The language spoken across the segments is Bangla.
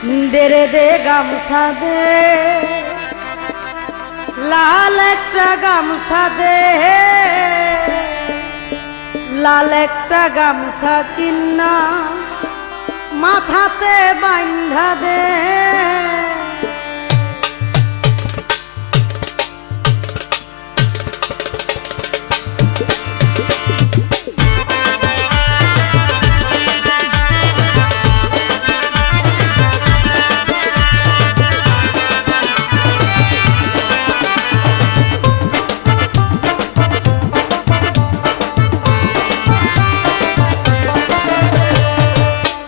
দেরে দে গামছা দে, লাল একটা গামছা দে, লাল একটা গামছা কিন্না মাথাতে বান্ধা দে।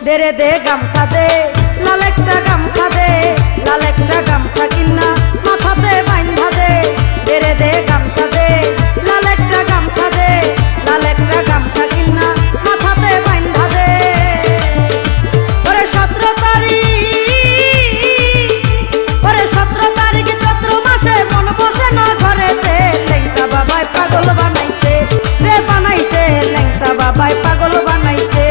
দেরে দে গামছা দে, লাল একটা গামছা দে, লাল একটা গামছা কিন্না মাথাতে বান্ধা দে। দেরে দে গামছা দে, লাল একটা গামছা দে, লাল একটা গামছা কিন্না মাথাতে বান্ধা দে। ওরে 17 তারিখ, ওরে 17 তারিখ চৈত্র মাসে মন বসে না ঘরেতে। লেংটা বাবাই পাগল বানাইছে রে, বানাইছে লেংটা বাবাই পাগল বানাইছে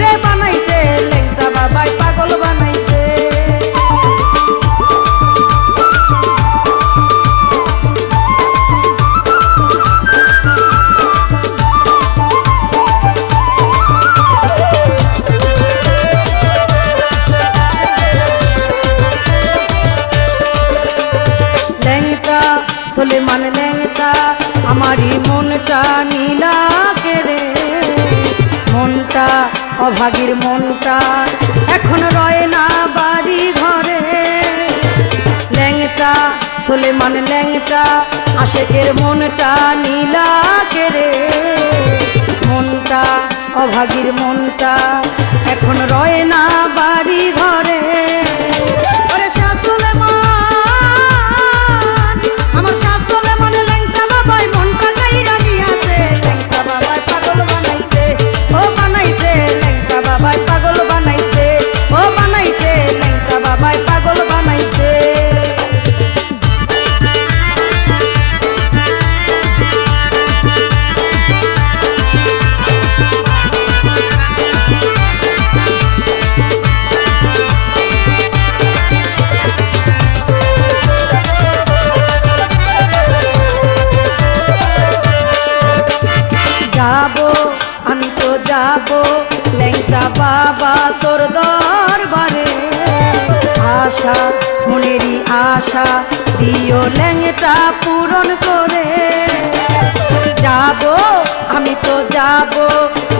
রে, বানাইছে লেংটা বাবাই পাগল বানাইছে। লেংটা সুলেমান লেংটা আমারই মনটা নীলা কেরে, মনটা অভাগীর মনটা এখন রয় না বাড়ি ঘরে। ল্যাংটা সুলেমান ল্যাংটা আশেকের মনটা নীলা কেরে, মনটা অভাগীর মনটা এখন রয় না বাড়ি ঘরে। ওরে শাহ সুলেমান, আমার শাহ সুলেমান ল্যাংটা বাবাই মনটা কাইরা নিয়াছে। ল্যাংটা বাবাই পাগল বানাইছে, ও বানাইছে ল্যাংটা বাবাই পাগল বানাইছে, ও বানাইছে ল্যাংটা বাবাই পাগল বানাইছে। যাবো আমি তো যাবো ল্যাংটা বাবা তোর দরবারে, আশা মনেরই আশা দিও ল্যাংটা পূরণ করে। যাবো আমি তো যাবো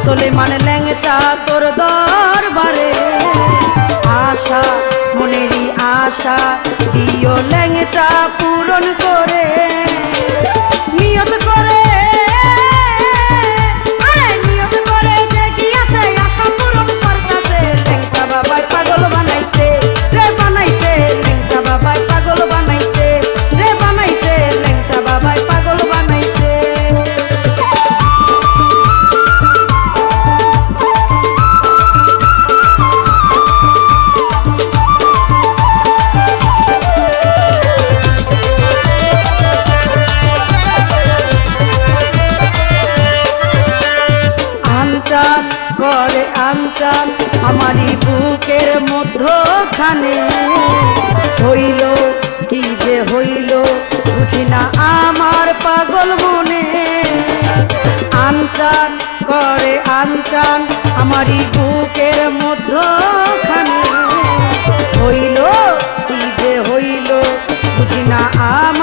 সুলেমান ল্যাংটা তোর দরবারে, আশা মনেরই আশা দিও ল্যাংটা পূরণ করে। নিয়ত করে, আরে নিয়ত করে দেখি আছে আশা পূরণ করতেছে। ল্যাংটা বাবাই পাগল বানাইছে রে, বানাইছে ল্যাংটা বাবাই পাগল বানাইছে রে, বানাইছে ল্যাংটা বাবাই পাগল বানাইছে। আনটান করে আনটান আমারই বুকের মধ্যখানে, হইল কি যে হইল বুঝি না আমার পাগল মনে। আনটান করে আনটান আমারই বুকের মধ্যখানে, হইল কি যে হইল বুঝি না আমার